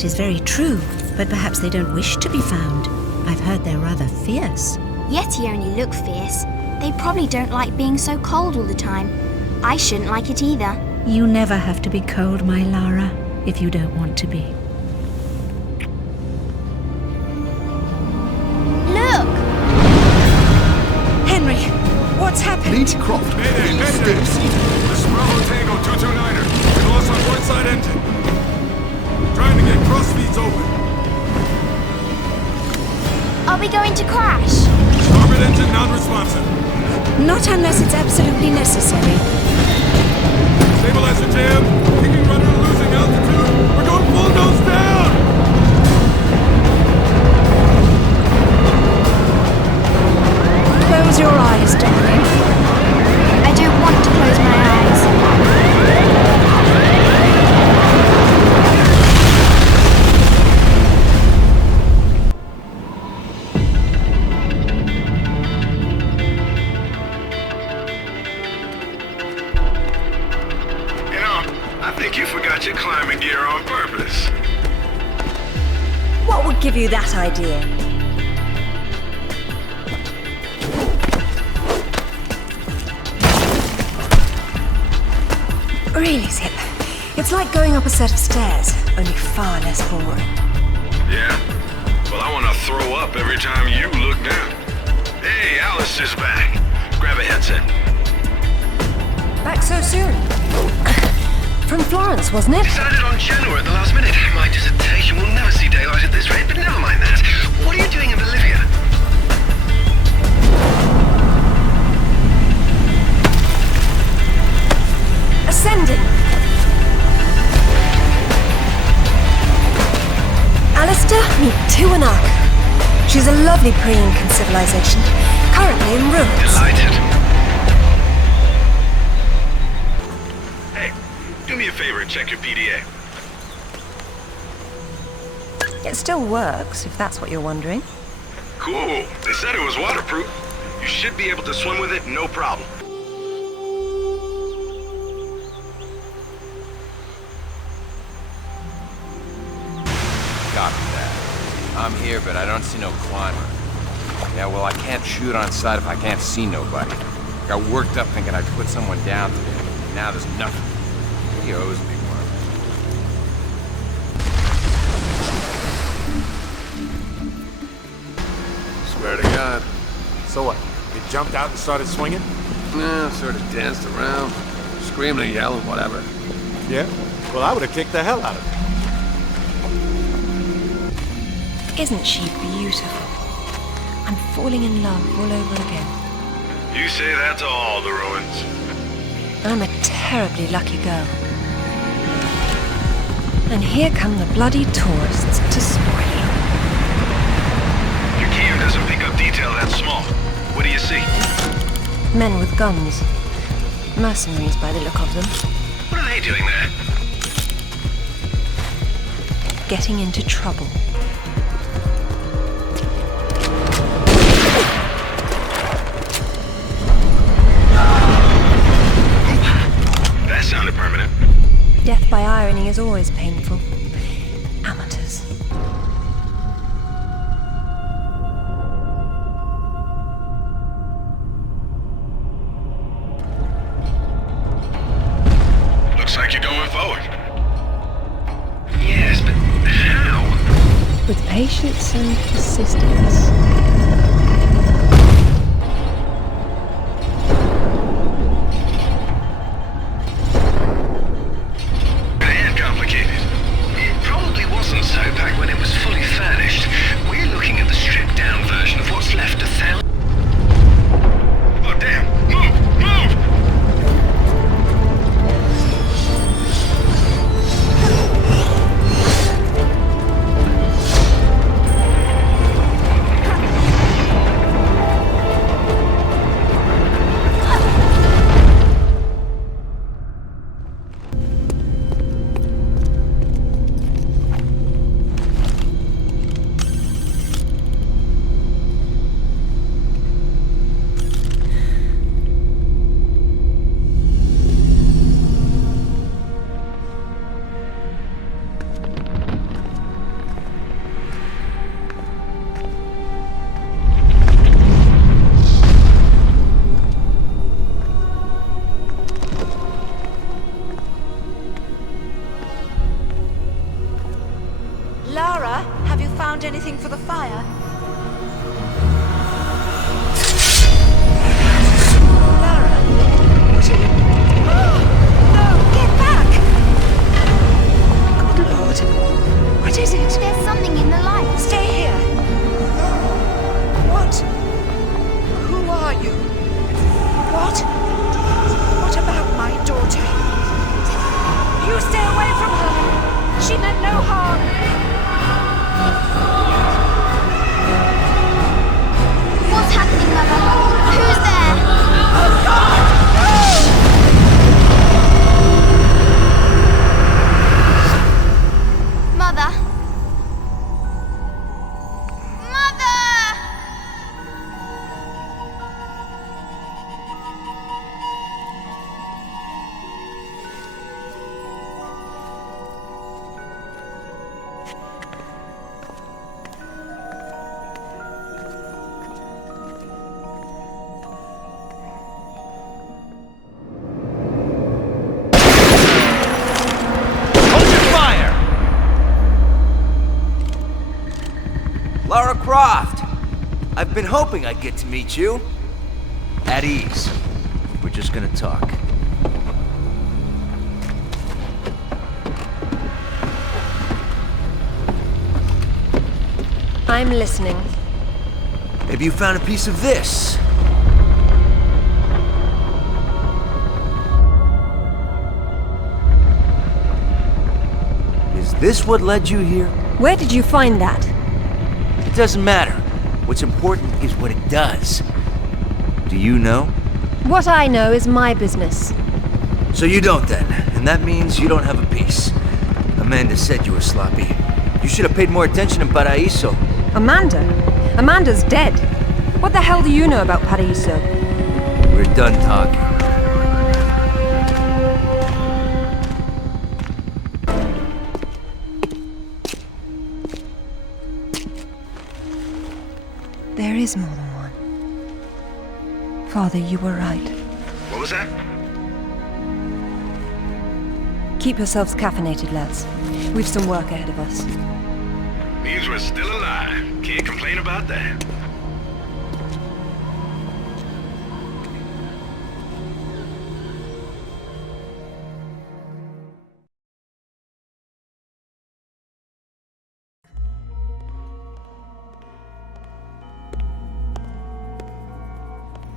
That is very true, but perhaps they don't wish to be found. I've heard they're rather fierce. Yeti only look fierce. They probably don't like being so cold all the time. I shouldn't like it either. You never have to be cold, my Lara, if you don't want to be. Look! Henry, what's happened? Lady Croft, Mayday, please mayday! stay seated. This is Bravo Tango 229er. We lost our port side engine. Trying to get cross feeds open. Are we going to crash? Starboard engine non-responsive. Not unless it's absolutely necessary. Stabilizer jam. Kicking rudder losing altitude. We're going full nose down! Close your eyes, darling. I don't want to close my eyes. I think you forgot your climbing gear on purpose. What would give you that idea? Really, Zip. It's like going up a set of stairs, only far less boring. Yeah? Well, I want to throw up every time you look down. Hey, Alice is back. Grab a headset. Back so soon? From Florence, wasn't it? Decided on Genoa at the last minute. My dissertation will never see daylight at this rate, but never mind that. What are you doing in Bolivia? Ascending. Alistair, meet Tuanak. She's a lovely pre-Incan civilization, currently in ruins. Delighted. Hey, do me a favor and check your PDA. It still works, if that's what you're wondering. Cool. They said it was waterproof. You should be able to swim with it, no problem. Copy that. I'm here, but I don't see no climber. Yeah, well, I can't shoot on sight if I can't see nobody. Got worked up thinking I'd put someone down today. Now there's nothing. He owes me one. Swear to God. So what? You jumped out and started swinging? Nah, sort of danced around. Screaming and yelling, whatever. Yeah? Well, I would have kicked the hell out of her. Isn't she beautiful? I'm falling in love all over again. You say that to all the ruins. I'm a terribly lucky girl. And here come the bloody tourists to spoil it. Your gear doesn't pick up detail that small. What do you see? Men with guns. Mercenaries by the look of them. What are they doing there? Getting into trouble. That sounded permanent. Death by irony is always painful. Amateurs. Looks like you're going forward. Yes, but how? With patience and persistence. And complicated. It probably wasn't so back when it was fully furnished. We're looking at the stripped-down version of what's left of Thel. Oh, damn! Move! Move! Lara, have you found anything for the fire? Lara? What are you... No, get back! Good Lord. What is it? There's something in the light. Stay here. What? Who are you? What? What about my daughter? You stay away from her. She meant no harm. What's happening, Mother? Who's there? Oh God! Mother? Mother! Lara Croft! I've been hoping I'd get to meet you. At ease. We're just gonna talk. I'm listening. Maybe you found a piece of this. Is this what led you here? Where did you find that? It doesn't matter. What's important is what it does. Do you know? What I know is my business. So you don't then, and that means you don't have a piece. Amanda said you were sloppy. You should have paid more attention in Paraíso. Amanda? Amanda's dead. What the hell do you know about Paraíso? We're done talking. There is more than one. Father, you were right. What was that? Keep yourselves caffeinated, lads. We've some work ahead of us. Means we're still alive. Can't complain about that.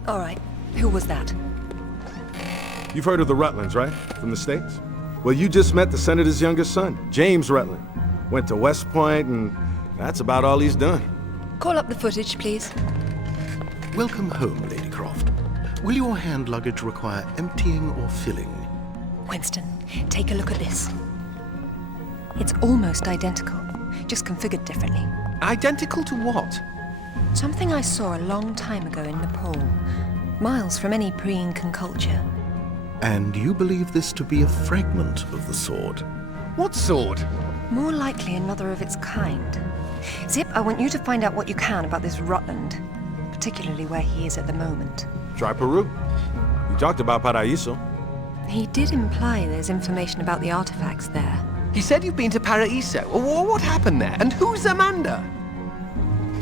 All right, who was that? You've heard of the Rutlands, right? From the States? Well, you just met the senator's youngest son, James Rutland. Went to West Point, and that's about all he's done. Call up the footage, please. Welcome home, Lady Croft. Will your hand luggage require emptying or filling? Winston, take a look at this. It's almost identical, just configured differently. Identical to what? Something I saw a long time ago in Nepal, miles from any pre-Incan culture. And you believe this to be a fragment of the sword? What sword? More likely another of its kind. Zip, I want you to find out what you can about this Rutland, particularly where he is at the moment. Try Peru. You talked about Paraíso. He did imply there's information about the artifacts there. He said you've been to Paraíso. What happened there? And who's Amanda?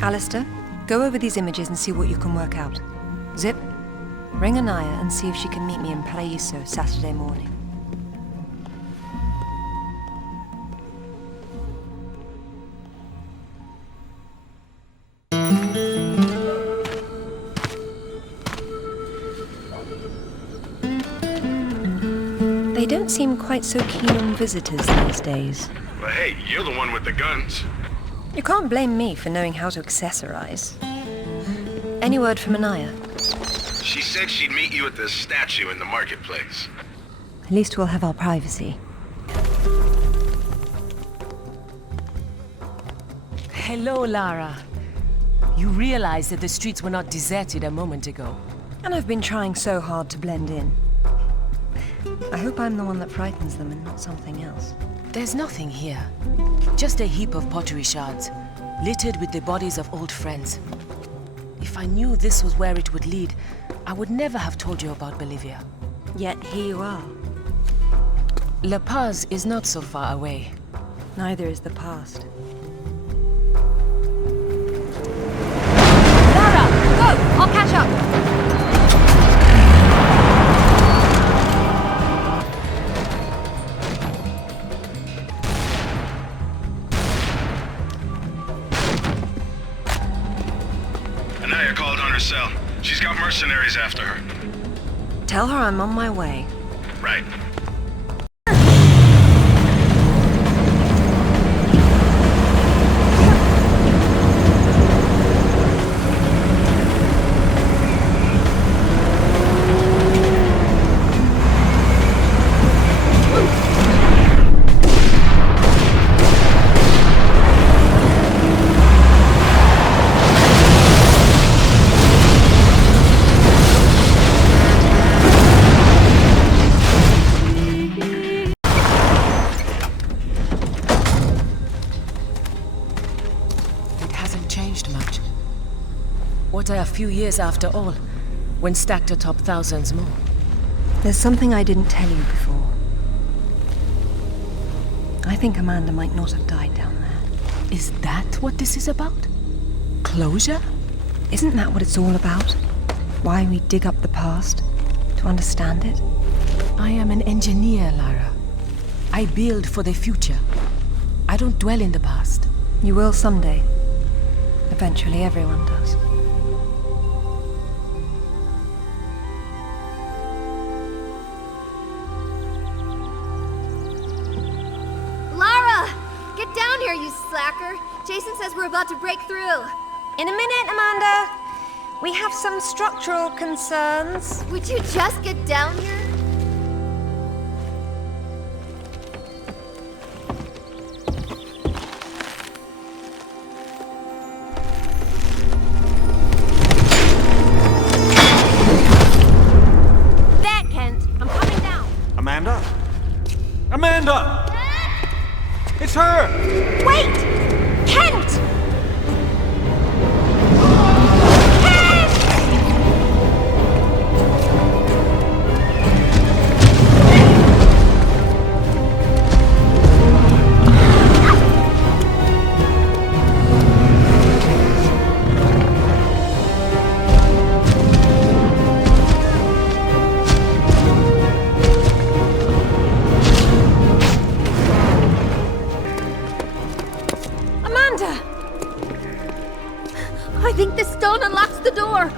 Alistair, go over these images and see what you can work out. Zip, ring Anaya and see if she can meet me in Paraíso Saturday morning. They don't seem quite so keen on visitors these days. But hey, you're the one with the guns. You can't blame me for knowing how to accessorize. Any word from Anaya? She said she'd meet you at the statue in the marketplace. At least we'll have our privacy. Hello, Lara. You realize that the streets were not deserted a moment ago. And I've been trying so hard to blend in. I hope I'm the one that frightens them and not something else. There's nothing here. Just a heap of pottery shards, littered with the bodies of old friends. If I knew this was where it would lead, I would never have told you about Bolivia. Yet here you are. La Paz is not so far away. Neither is the past. Lara, go! I'll catch up. Anaya called on her cell. She's got mercenaries after her. Tell her I'm on my way. Right. Much. What are a few years after all, when stacked atop thousands more? There's something I didn't tell you before. I think Amanda might not have died down there. Is that what this is about? Closure? Isn't that what it's all about? Why we dig up the past? To understand it? I am an engineer, Lara. I build for the future. I don't dwell in the past. You will someday. Eventually, everyone does. Lara! Get down here, you slacker! Jason says we're about to break through. In a minute, Amanda. We have some structural concerns. Would you just get down here? Amanda? Amanda! It's her! Wait! Kent! I think this stone unlocks the door.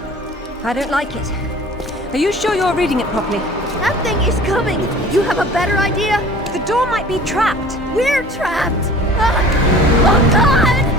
I don't like it. Are you sure you're reading it properly? That thing is coming. You have a better idea? The door might be trapped. We're trapped. Oh, God!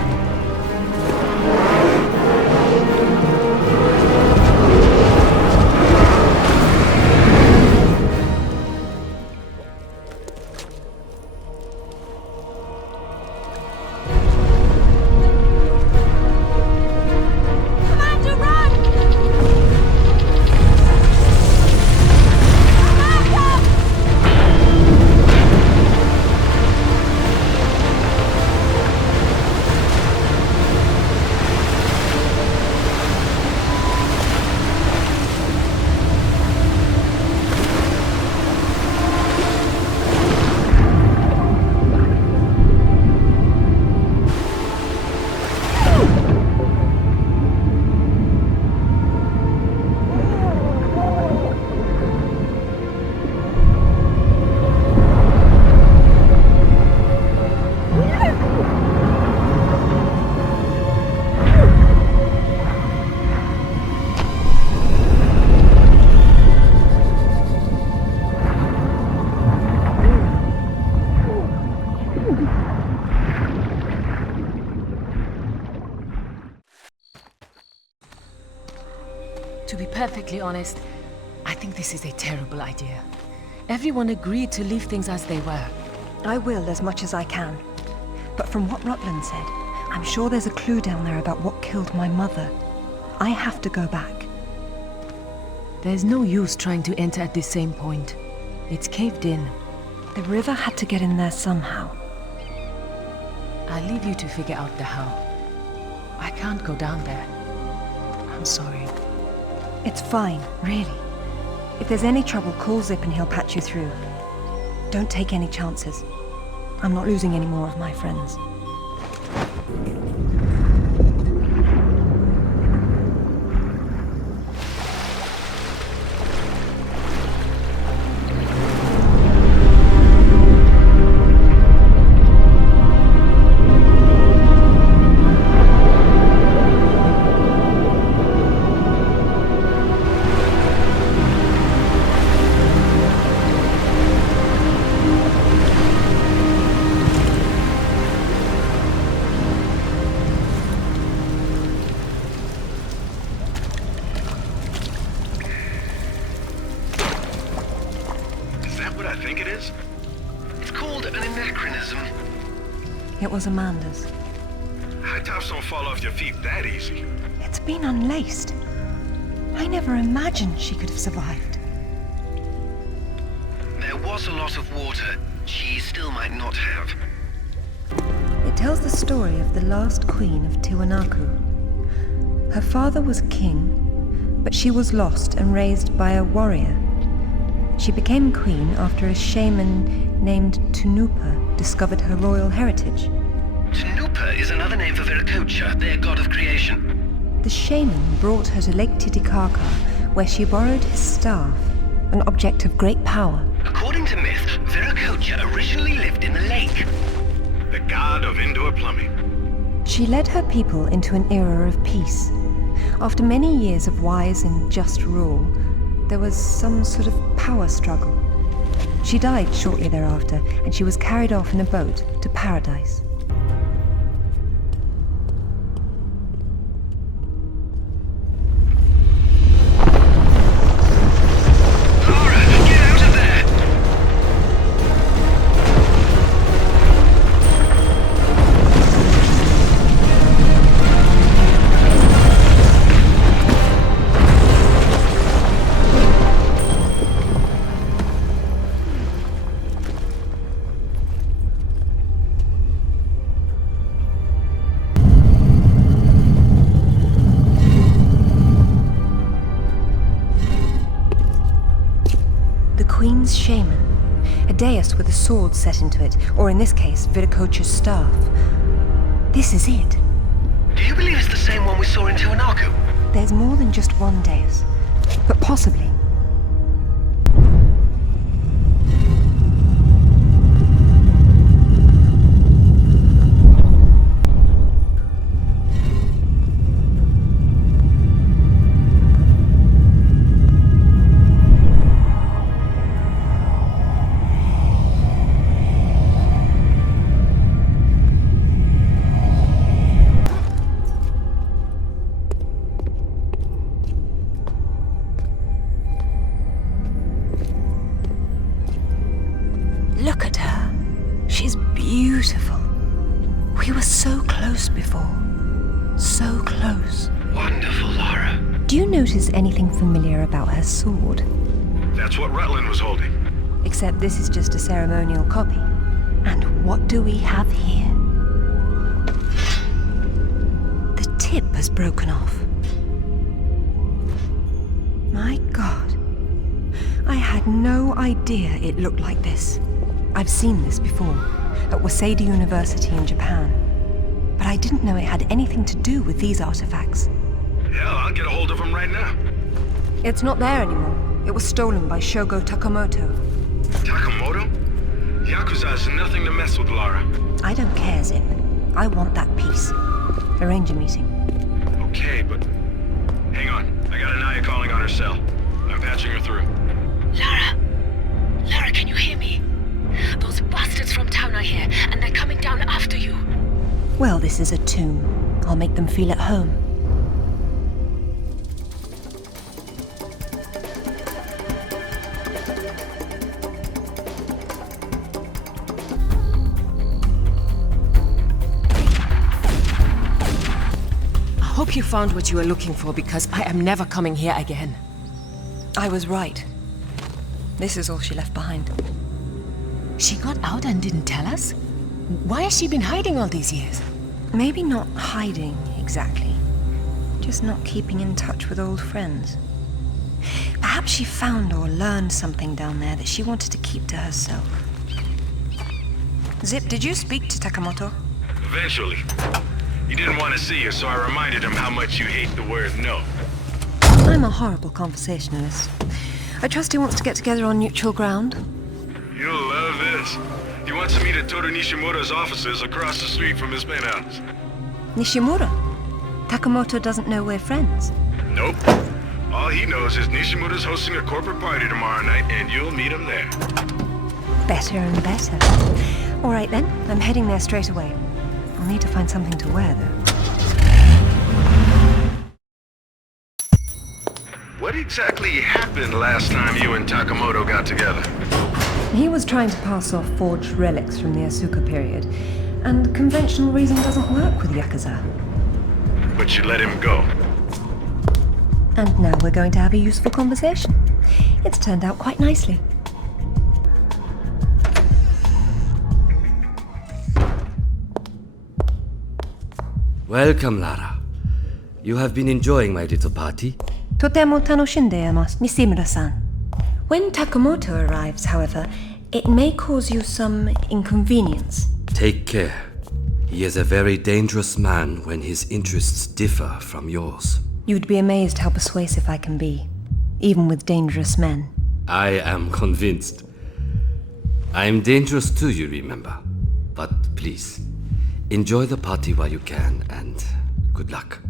To be perfectly honest, I think this is a terrible idea. Everyone agreed to leave things as they were. I will as much as I can. But from what Rutland said, I'm sure there's a clue down there about what killed my mother. I have to go back. There's no use trying to enter at this same point. It's caved in. The river had to get in there somehow. I'll leave you to figure out the how. I can't go down there. I'm sorry. It's fine, really. If there's any trouble, call Zip and he'll patch you through. Don't take any chances. I'm not losing any more of my friends. It was Amanda's. High tops don't fall off your feet that easy. It's been unlaced. I never imagined she could have survived. There was a lot of water. She still might not have. It tells the story of the last queen of Tiwanaku. Her father was king, but she was lost and raised by a warrior. She became queen after a shaman named Tunupa discovered her royal heritage. Tunupa is another name for Viracocha, their god of creation. The shaman brought her to Lake Titicaca, where she borrowed his staff, an object of great power. According to myth, Viracocha originally lived in the lake. The god of indoor plumbing. She led her people into an era of peace. After many years of wise and just rule, there was some sort of power struggle. She died shortly thereafter, and she was carried off in a boat to paradise. Queen's shaman, a dais with a sword set into it, or in this case, Viracocha's staff. This is it. Do you believe it's the same one we saw in Tiwanaku? There's more than just one dais, but possibly. Look at her. She's beautiful. We were so close before. So close. Wonderful, Lara. Do you notice anything familiar about her sword? That's what Rutland was holding. Except this is just a ceremonial copy. And what do we have here? The tip has broken off. My God. I had no idea it looked like this. I've seen this before, at Waseda University in Japan. But I didn't know it had anything to do with these artifacts. Yeah, I'll get a hold of them right now. It's not there anymore. It was stolen by Shogo Takamoto. Takamoto? Yakuza is nothing to mess with, Lara. I don't care, Zip. I want that piece. Arrange a meeting. Okay, but... Hang on. I got Anaya calling on her cell. I'm patching her through. Lara! Lara, can you hear me? Those bastards from town are here, and they're coming down after you. Well, this is a tomb. I'll make them feel at home. I hope you found what you were looking for, because I am never coming here again. I was right. This is all she left behind. She got out and didn't tell us? Why has she been hiding all these years? Maybe not hiding, exactly. Just not keeping in touch with old friends. Perhaps she found or learned something down there that she wanted to keep to herself. Zip, did you speak to Takamoto? Eventually. He didn't want to see you, so I reminded him how much you hate the word no. I'm a horrible conversationalist. I trust he wants to get together on neutral ground. You'll love this. He wants to meet at Toru Nishimura's offices across the street from his penthouse. Nishimura? Takamoto doesn't know we're friends. Nope. All he knows is Nishimura's hosting a corporate party tomorrow night, and you'll meet him there. Better and better. All right then, I'm heading there straight away. I'll need to find something to wear, though. What exactly happened last time you and Takamoto got together? He was trying to pass off forged relics from the Asuka period, and conventional reason doesn't work with Yakuza. But you let him go. And now we're going to have a useful conversation. It's turned out quite nicely. Welcome, Lara. You have been enjoying my little party? Totemo tanoshindeimasu, Nishimura-san. When Takamoto arrives, however, it may cause you some inconvenience. Take care. He is a very dangerous man when his interests differ from yours. You'd be amazed how persuasive I can be, even with dangerous men. I am convinced. I am dangerous too, you remember. But please, enjoy the party while you can, and good luck.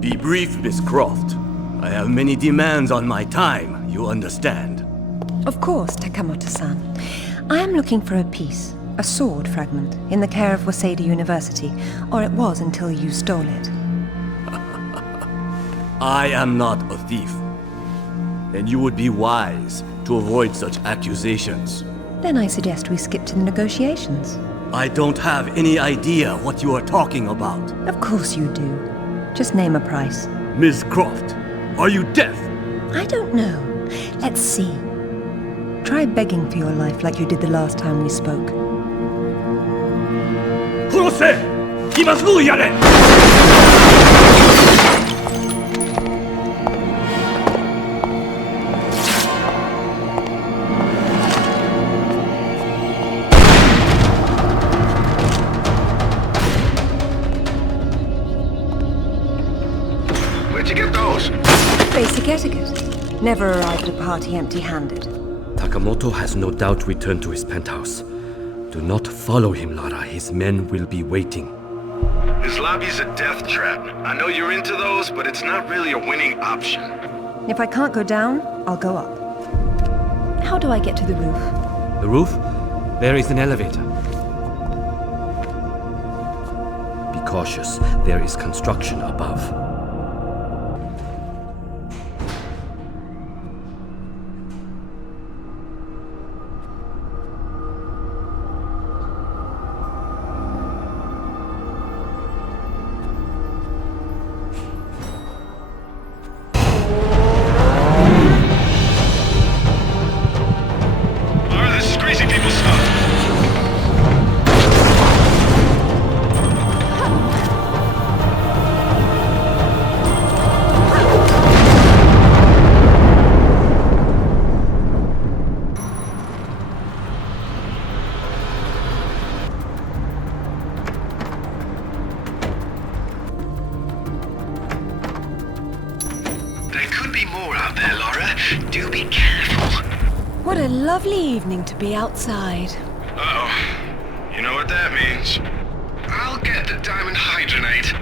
Be brief, Miss Croft. I have many demands on my time, you understand. Of course, Takamoto-san. I am looking for a piece, a sword fragment, in the care of Waseda University, or it was until you stole it. I am not a thief. And you would be wise to avoid such accusations. Then I suggest we skip to the negotiations. I don't have any idea what you are talking about. Of course you do. Just name a price. Miss Croft, are you deaf? I don't know. Let's see. Try begging for your life like you did the last time we spoke. Where'd you get those? Basic etiquette. Never arrive at a party empty-handed. Takamoto has no doubt returned to his penthouse. Do not follow him, Lara. His men will be waiting. His lobby's a death trap. I know you're into those, but it's not really a winning option. If I can't go down, I'll go up. How do I get to the roof? The roof? There is an elevator. Be cautious. There is construction above. What a lovely evening to be outside. Uh-oh. You know what that means. I'll get the diamond hydronate.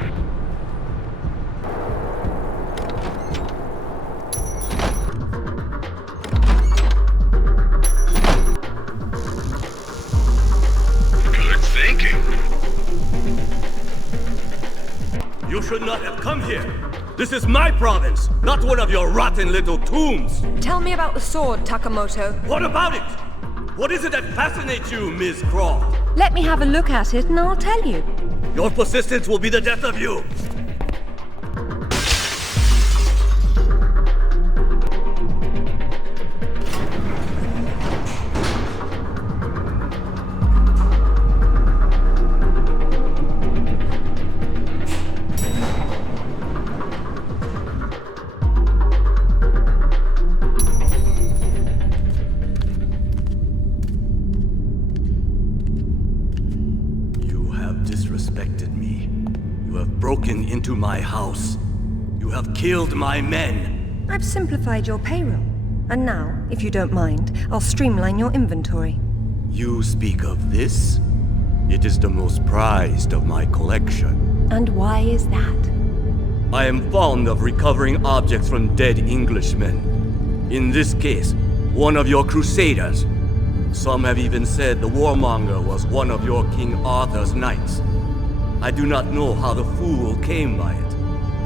Good thinking. You should not have come here. This is my province, not one of your rotten little tombs. Tell me about the sword, Takamoto. What about it? What is it that fascinates you, Miss Croft? Let me have a look at it and I'll tell you. Your persistence will be the death of you. disrespected me. You have broken into my house. You have killed my men. I've simplified your payroll. And now, if you don't mind, I'll streamline your inventory. You speak of this? It is the most prized of my collection. And why is that? I am fond of recovering objects from dead Englishmen. In this case, one of your crusaders. Some have even said the warmonger was one of your King Arthur's knights. I do not know how the fool came by it,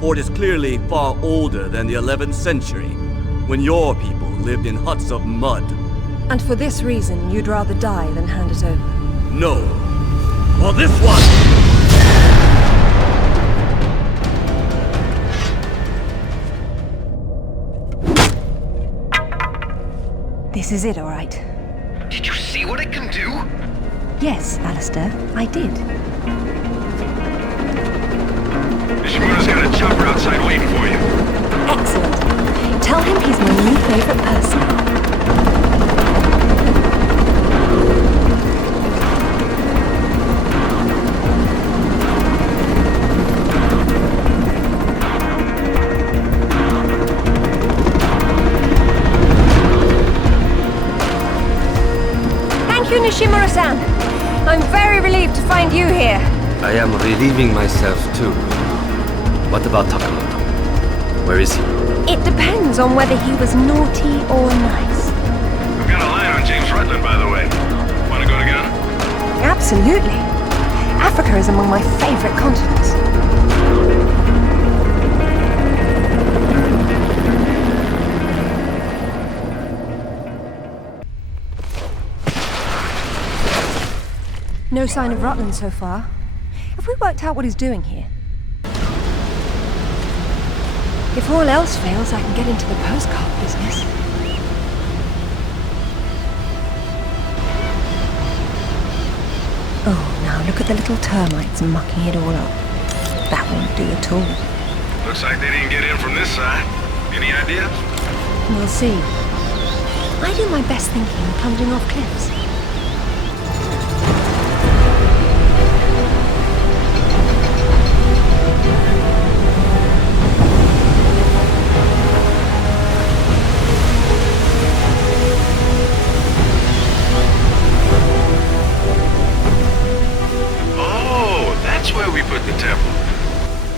for it is clearly far older than the 11th century, when your people lived in huts of mud. And for this reason, you'd rather die than hand it over? No. For this one! This is it, all right. Did you see what it can do? Yes, Alistair, I did. Nishimura's got a chopper outside waiting for you. Excellent. Tell him he's my new favorite person. Nishimura-san, I'm very relieved to find you here. I am relieving myself too. What about Takamoto? Where is he? It depends on whether he was naughty or nice. I've got a line on James Rutland, by the way. Want to go together? Absolutely. Africa is among my favorite continents. No sign of Rutland so far. Have we worked out what he's doing here? If all else fails, I can get into the postcard business. Oh, now look at the little termites mucking it all up. That won't do at all. Looks like they didn't get in from this side. Any ideas? We'll see. I do my best thinking plunging off cliffs.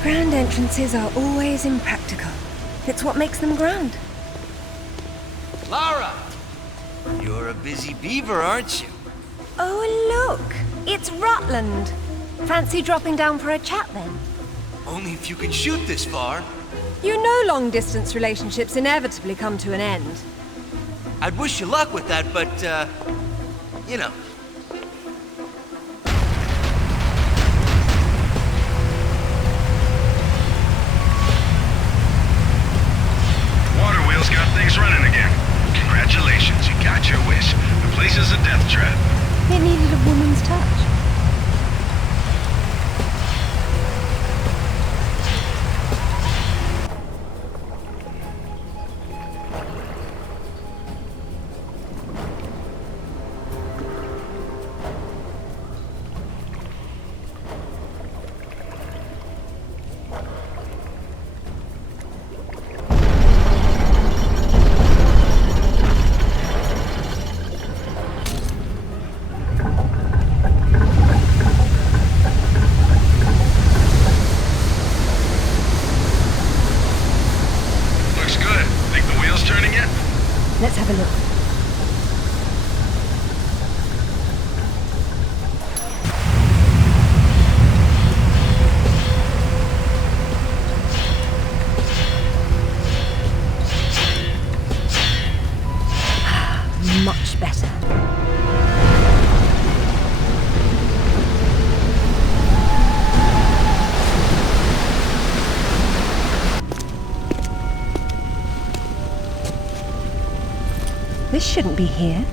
Grand entrances are always impractical. It's what makes them grand. Lara! You're a busy beaver, aren't you? Oh, look! It's Rutland! Fancy dropping down for a chat, then? Only if you can shoot this far. You know long-distance relationships inevitably come to an end. I'd wish you luck with that, but, you know. Got things running again. Congratulations, you got your wish. The place is a death trap. It needed a woman's touch. Let's have a look. Much better. This shouldn't be here.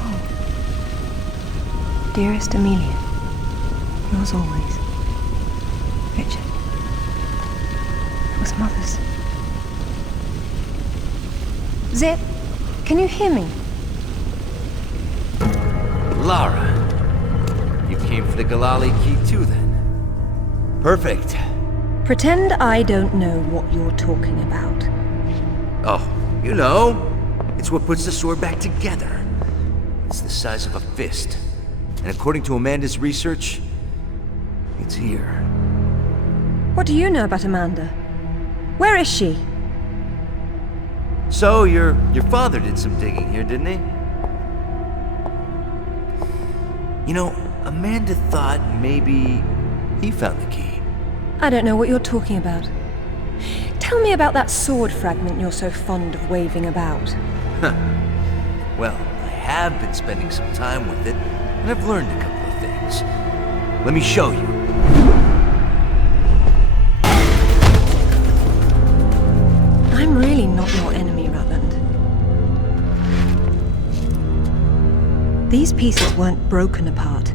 Oh. Dearest Amelia, yours always, Richard. It was Mother's. Zip, can you hear me? Lara, You came for the Galali key too, then? Perfect. Pretend I don't know what you're talking about. Oh, you know. It's what puts the sword back together. It's the size of a fist. And according to Amanda's research, it's here. What do you know about Amanda? Where is she? So, your father did some digging here, didn't he? You know, Amanda thought maybe he found the key. I don't know what you're talking about. Tell me about that sword fragment you're so fond of waving about. Huh. Well, I have been spending some time with it, and I've learned a couple of things. Let me show you. I'm really not your enemy, Rutland. These pieces weren't broken apart.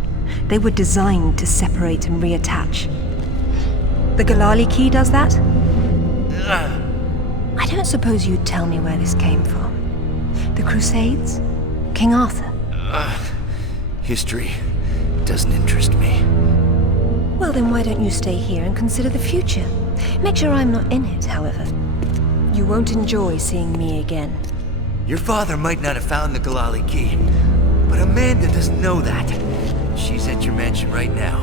They were designed to separate and reattach. The Galali key does that? I don't suppose you'd tell me where this came from. The Crusades? King Arthur? History doesn't interest me. Well, then why don't you stay here and consider the future? Make sure I'm not in it, however. You won't enjoy seeing me again. Your father might not have found the Galali key, but Amanda doesn't know that. She's at your mansion right now.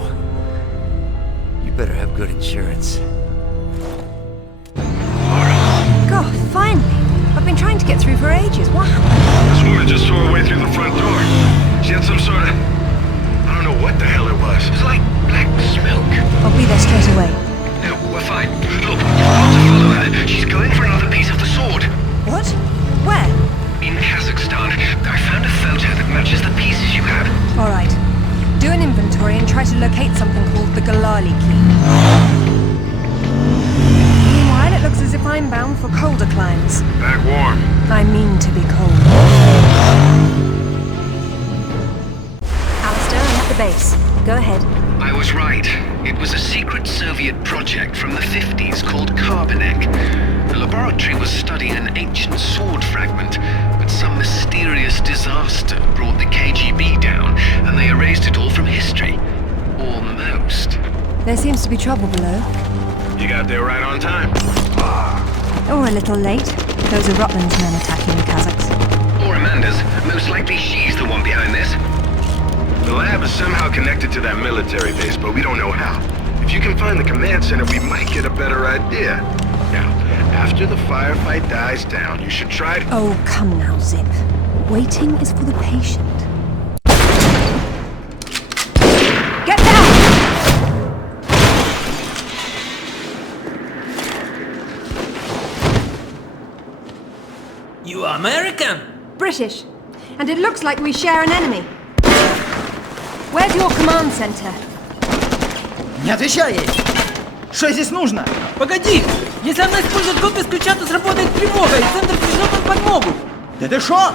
You better have good insurance. God, finally! I've been trying to get through for ages. What happened? This woman just tore her way through the front door. She had some sort of... I don't know what the hell it was. It was like black smoke. I'll be there straight away. No, we're fine. Look, you've got to follow her. She's going for another piece of the sword. What? Where? In Kazakhstan. I found a photo that matches the pieces you have. All right. Do an inventory and try to locate something called the Galali key. Meanwhile, it looks as if I'm bound for colder climes. Back warm. I mean to be cold. Alistair, I'm at the base. Go ahead. I was right. It was a secret Soviet project from the 50s called Carbonek. The laboratory was studying an ancient sword fragment, but some mysterious disaster brought the KGB down, and they erased it all from history. Almost. There seems to be trouble below. You got there right on time. Or a little late. Those are Rutland's men attacking the Kazakhs. Or Amanda's. Most likely she's the one behind this. The lab is somehow connected to that military base, but we don't know how. If you can find the command center, we might get a better idea. Now, after the firefight dies down, you should try to... Oh, come now, Zip. Waiting is for the patient. Get down! You are American? British. And it looks like we share an enemy. Where's your command center? Не отвечай ей! Что здесь нужно? Погоди! Если она использует код без ключа, то сработает тревога, и центр пришлет нам подмогу! Да ты шо?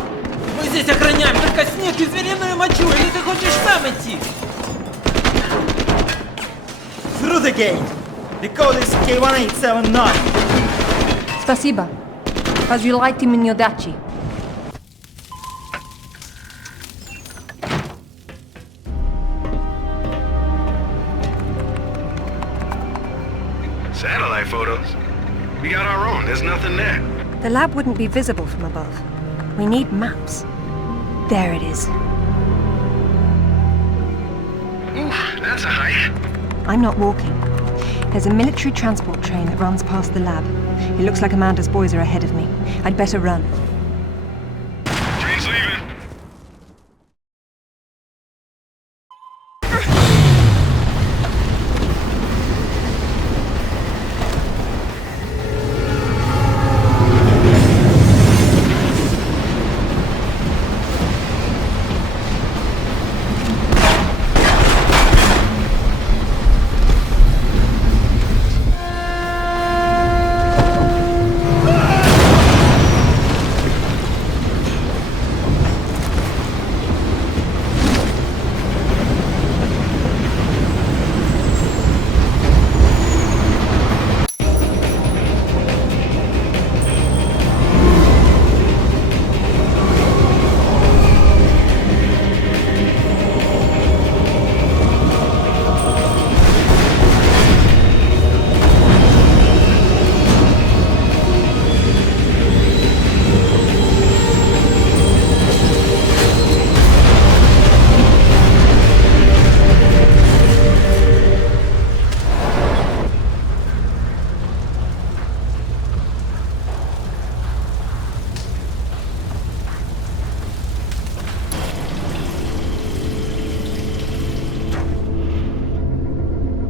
Мы здесь охраняем только снег и звериную мочу, или ты хочешь сам идти? Through the gate! The code is K1879! Спасибо. Разжилайте мне удачи. Satellite photos? We got our own. There's nothing there. The lab wouldn't be visible from above. We need maps. There it is. Ooh, that's a hike. I'm not walking. There's a military transport train that runs past the lab. It looks like Amanda's boys are ahead of me. I'd better run. Train's leaving.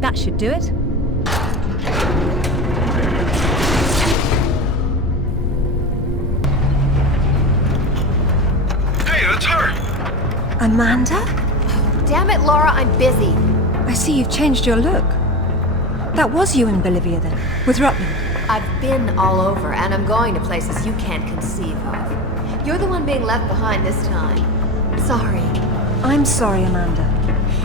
That should do it. Hey, that's her! Amanda? Damn it, Laura, I'm busy. I see you've changed your look. That was you in Bolivia then, with Rutland. I've been all over, and I'm going to places you can't conceive of. You're the one being left behind this time. Sorry. I'm sorry, Amanda.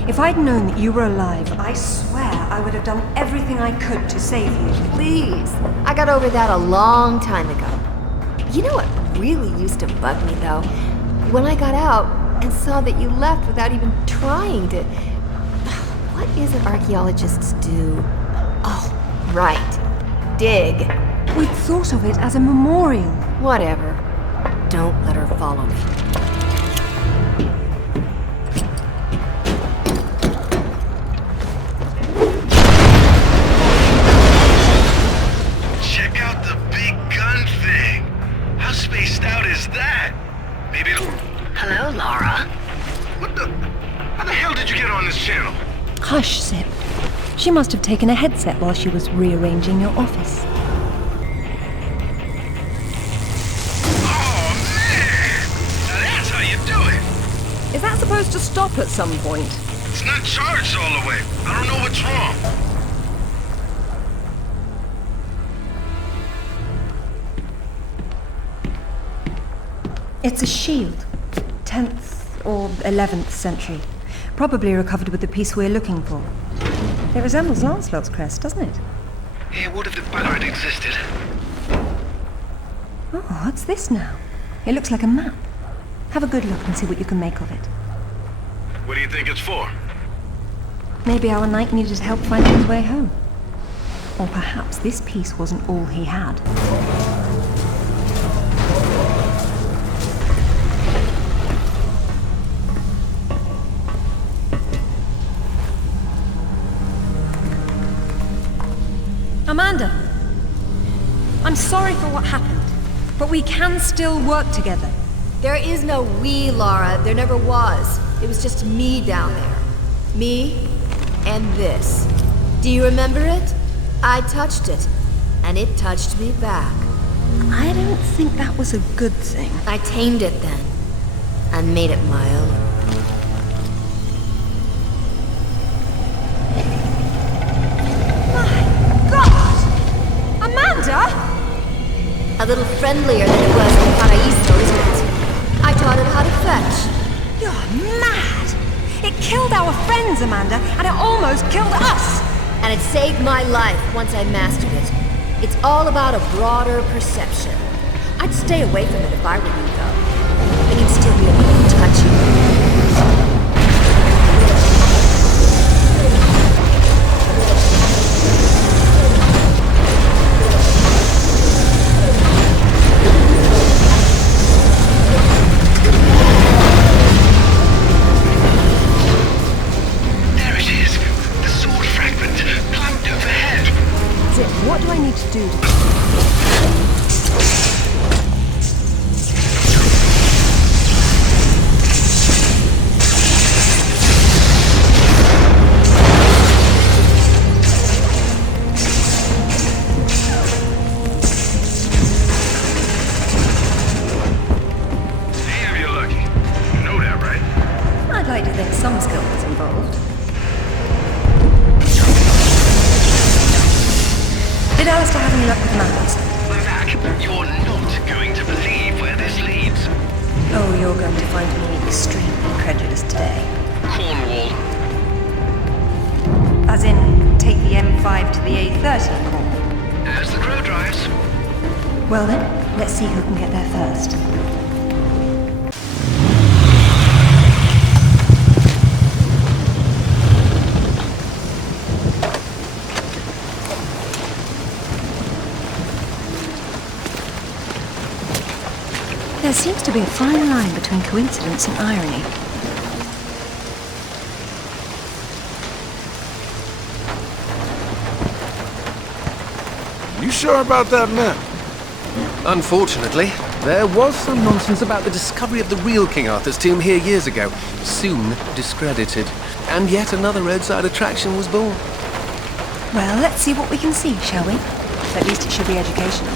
If I'd known that you were alive, I swear I would have done everything I could to save you. Please. I got over that a long time ago. You know what really used to bug me, though? When I got out and saw that you left without even trying to... What is it archaeologists do? Oh, right. Dig. We'd thought of it as a memorial. Whatever. Don't let her follow me. Check out the big gun thing. How spaced out is that? Maybe it'll... Hello, Laura. What the... How the hell did you get on this channel? Hush, Zip. She must have taken a headset while she was rearranging your office. Oh, man! Now that's how you do it! Is that supposed to stop at some point? It's not charged all the way. I don't know what's wrong. It's a shield. 10th or 11th century. Probably recovered with the piece we're looking for. It resembles Lancelot's crest, doesn't it? Yeah, what if the ballad existed? Oh, what's this now? It looks like a map. Have a good look and see what you can make of it. What do you think it's for? Maybe our knight needed help finding his way home. Or perhaps this piece wasn't all he had. Amanda, I'm sorry for what happened, but we can still work together. There is no we, Laura. There never was. It was just me down there. Me and this. Do you remember it? I touched it, and it touched me back. I don't think that was a good thing. I tamed it then, and made it my own. A little friendlier than it was in Paraíso, isn't it? I taught it how to fetch. You're mad! It killed our friends, Amanda, and it almost killed us! And it saved my life once I mastered it. It's all about a broader perception. I'd stay away from it if I were you, though. It can still be a little touchy. What do I need to do to... Hey, if you're lucky. You know that, right? I'd like to think some skill was involved. Did Alistair have any luck with maps? Mac, you're not going to believe where this leads. Oh, you're going to find me extremely credulous today. Cornwall. As in, take the M5 to the A30 call. As the crow drives. Well then, let's see who can get there first. There seems to be a fine line between coincidence and irony. You sure about that map? Unfortunately, there was some nonsense about the discovery of the real King Arthur's tomb here years ago, soon discredited. And yet another roadside attraction was born. Well, let's see what we can see, shall we? At least it should be educational.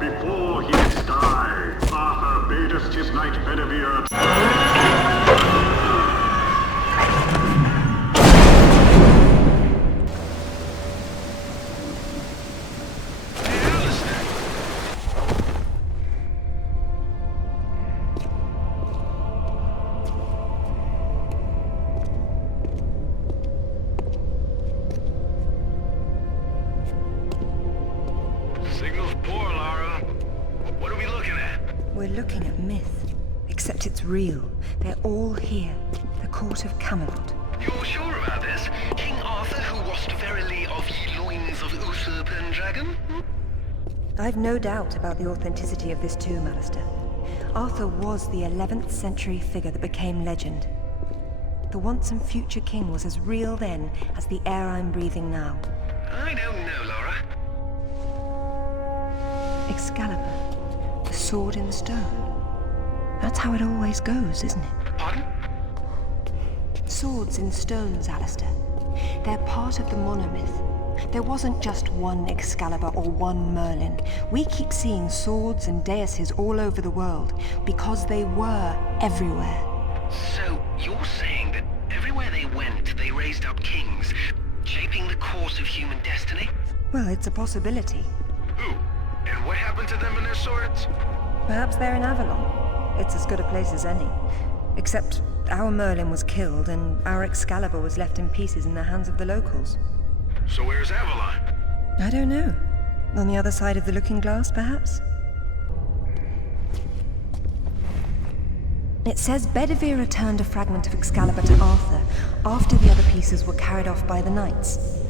Before he did die, Arthur badest his knight Bedivere. Signal's poor, Lara. What are we looking at? We're looking at myth, except it's real. They're all here. The court of Camelot. You're sure about this? King Arthur, who wast verily of ye loins of Uther Pendragon? I've no doubt about the authenticity of this tomb, Alistair. Arthur was the 11th century figure that became legend. The once and future king was as real then as the air I'm breathing now. I don't know, Laura. Excalibur, the sword in the stone. That's how it always goes, isn't it? Pardon? Swords in stones, Alistair. They're part of the monomyth. There wasn't just one Excalibur or one Merlin. We keep seeing swords and daises all over the world because they were everywhere. So, you're saying that everywhere they went, they raised up kings, shaping the course of human destiny? Well, it's a possibility. Who? And what happened to them and their swords? Perhaps they're in Avalon. It's as good a place as any. Except our Merlin was killed and our Excalibur was left in pieces in the hands of the locals. So where's Avalon? I don't know. On the other side of the looking glass, perhaps? It says Bedivere returned a fragment of Excalibur to Arthur after the other pieces were carried off by the knights.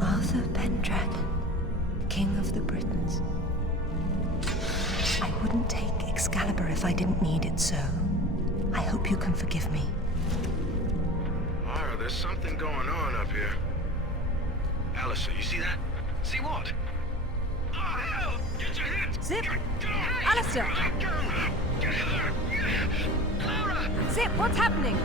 Arthur Pendragon, King of the Britons. I wouldn't take Excalibur if I didn't need it so. I hope you can forgive me. Lara, there's something going on up here. Alistair, you see that? See what? Oh, hell! Get your hands! Zip! Get off! Alistair! Get her! Laura! Zip, what's happening?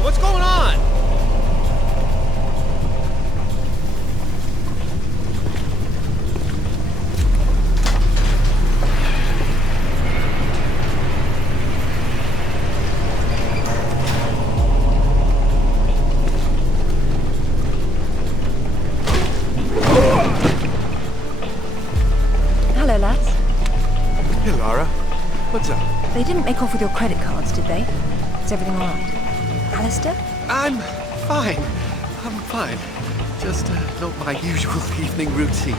What's going on? Hello, lads. Hey, Lara. What's up? They didn't make off with your credit cards, did they? Is everything all right? Alistair? I'm fine. I'm fine. Just not my usual evening routine.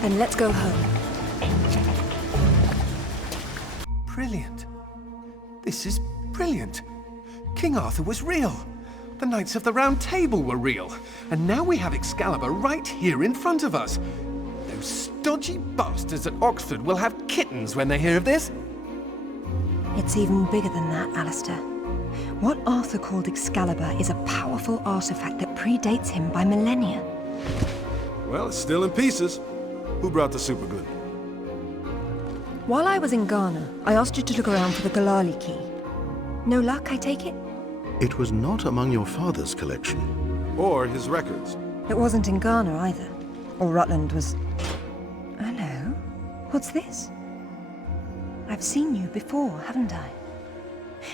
Then let's go home. Brilliant. This is brilliant. King Arthur was real. The Knights of the Round Table were real. And now we have Excalibur right here in front of us. Those stodgy bastards at Oxford will have kittens when they hear of this. It's even bigger than that, Alistair. What Arthur called Excalibur is a powerful artifact that predates him by millennia. Well, it's still in pieces. Who brought the superglue? While I was in Ghana, I asked you to look around for the Galali key. No luck, I take it? It was not among your father's collection. Or his records. It wasn't in Ghana either. Or Rutland was... Hello? What's this? I've seen you before, haven't I?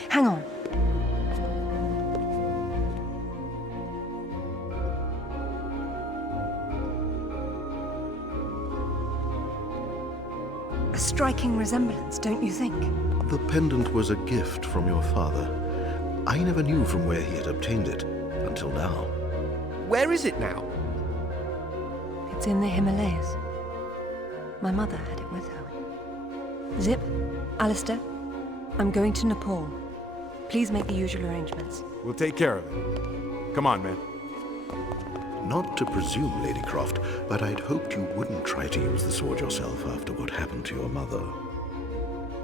Hang on. A striking resemblance, don't you think? The pendant was a gift from your father. I never knew from where he had obtained it, until now. Where is it now? It's in the Himalayas. My mother had it with her. Zip, Alistair, I'm going to Nepal. Please make the usual arrangements. We'll take care of it. Come on, man. Not to presume, Lady Croft, but I'd hoped you wouldn't try to use the sword yourself after what happened to your mother.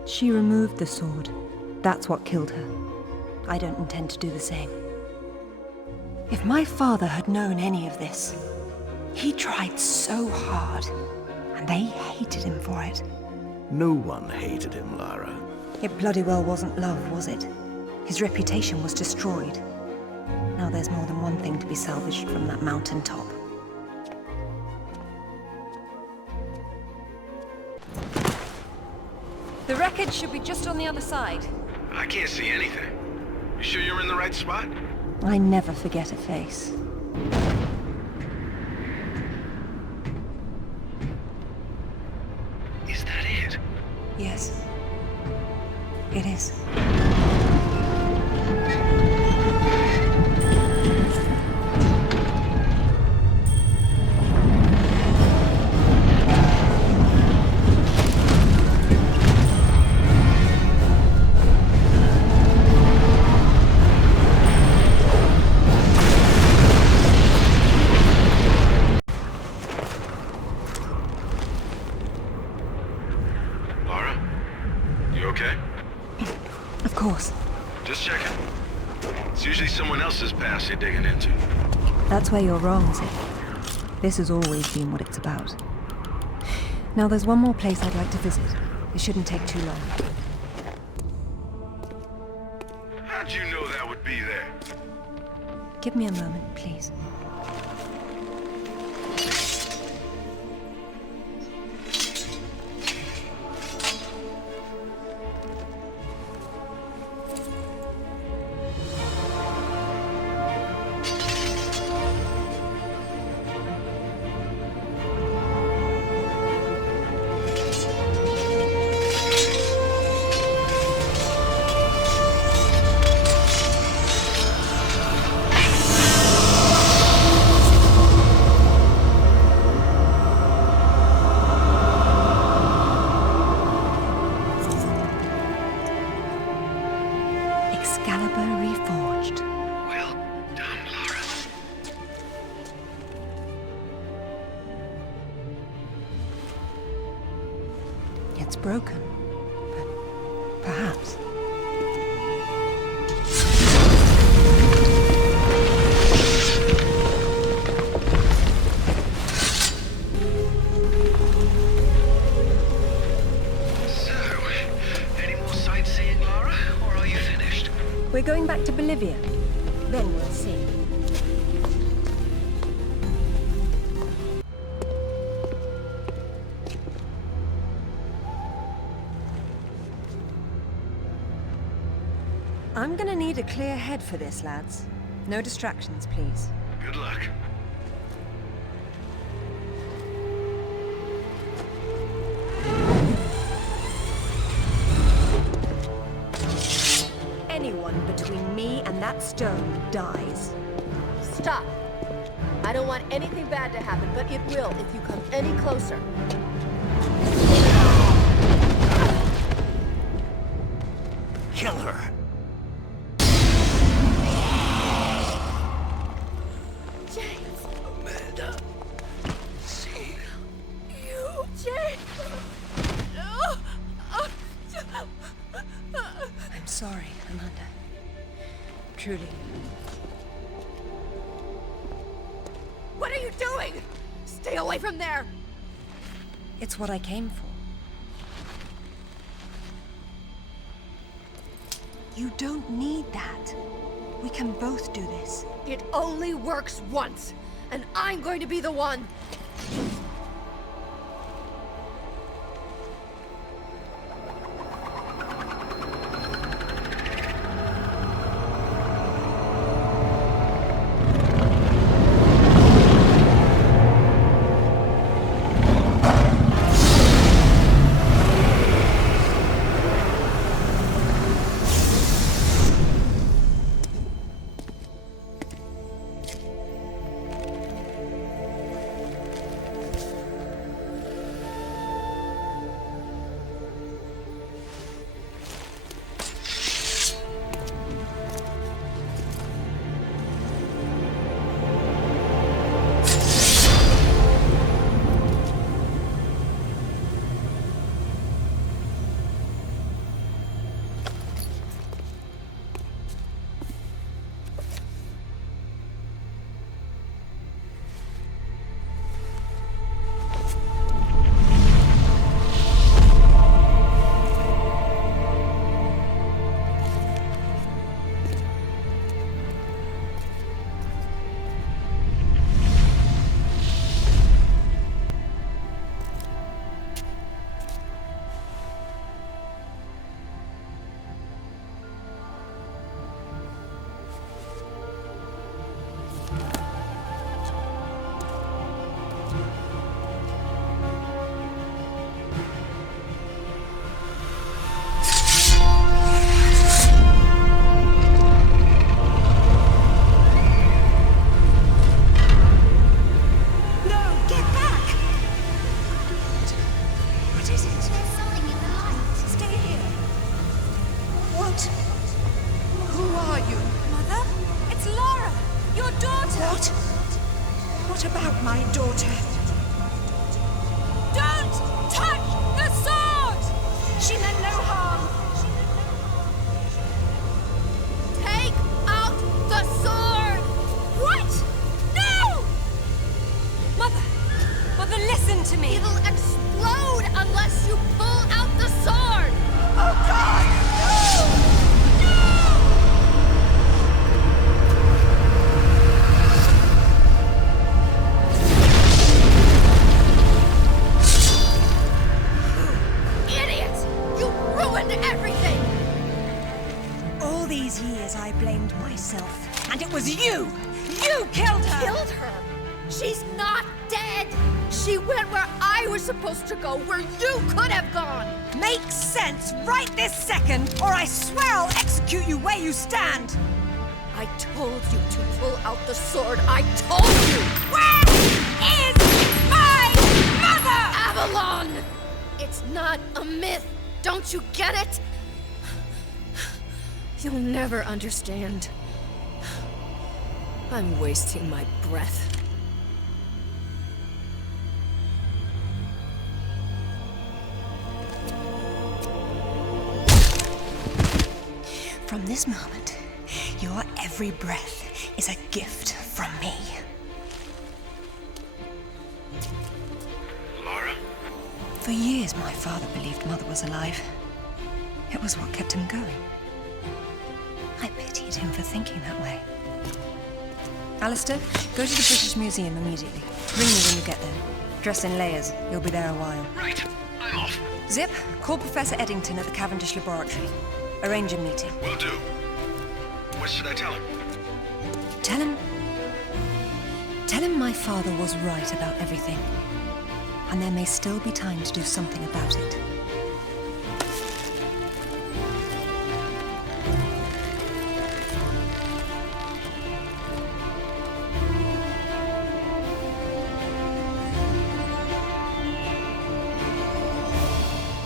She removed the sword. That's what killed her. I don't intend to do the same. If my father had known any of this, he tried so hard, and they hated him for it. No one hated him, Lara. It bloody well wasn't love, was it? His reputation was destroyed. Now there's more than one thing to be salvaged from that mountaintop. The wreckage should be just on the other side. I can't see anything. You sure you're in the right spot? I never forget a face. Is that it? Yes. It is. Of course. Just checking. It's usually someone else's past you're digging into. That's where you're wrong, Zip. This has always been what it's about. Now there's one more place I'd like to visit. It shouldn't take too long. How'd you know that would be there? Give me a moment, please. Excalibur reforged. Well done, Lara. It's broken, but perhaps. We're going back to Bolivia. Then we'll see. I'm gonna need a clear head for this, lads. No distractions, please. Good luck. Anyone between me and that stone dies. Stop. I don't want anything bad to happen, but it will if you come any closer. Kill her. James. Amanda. See you. James. I'm sorry, Amanda. Truly. What are you doing? Stay away from there! It's what I came for. You don't need that. We can both do this. It only works once, and I'm going to be the one. What about my daughter? Don't touch the sword! She meant no harm. Take out the sword! What? No! Mother, listen to me! It'll explode unless you pull out the sword! Oh God! No! Everything! All these years I blamed myself, and it was you! You killed her! Killed her? She's not dead! She went where I was supposed to go, where you could have gone! Makes sense right this second, or I swear I'll execute you where you stand! I told you to pull out the sword. I told you! Where is my mother? Avalon! It's not a myth. Don't you get it? You'll never understand. I'm wasting my breath. From this moment, your every breath is a gift from me. Laura? For years, my father believed Mother was alive. It was what kept him going. I pitied him for thinking that way. Alistair, go to the British Museum immediately. Ring me when you get there. Dress in layers. You'll be there a while. Right. I'm off. Zip, call Professor Eddington at the Cavendish Laboratory. Arrange a meeting. Will do. What should I tell him? Tell him my father was right about everything. And there may still be time to do something about it.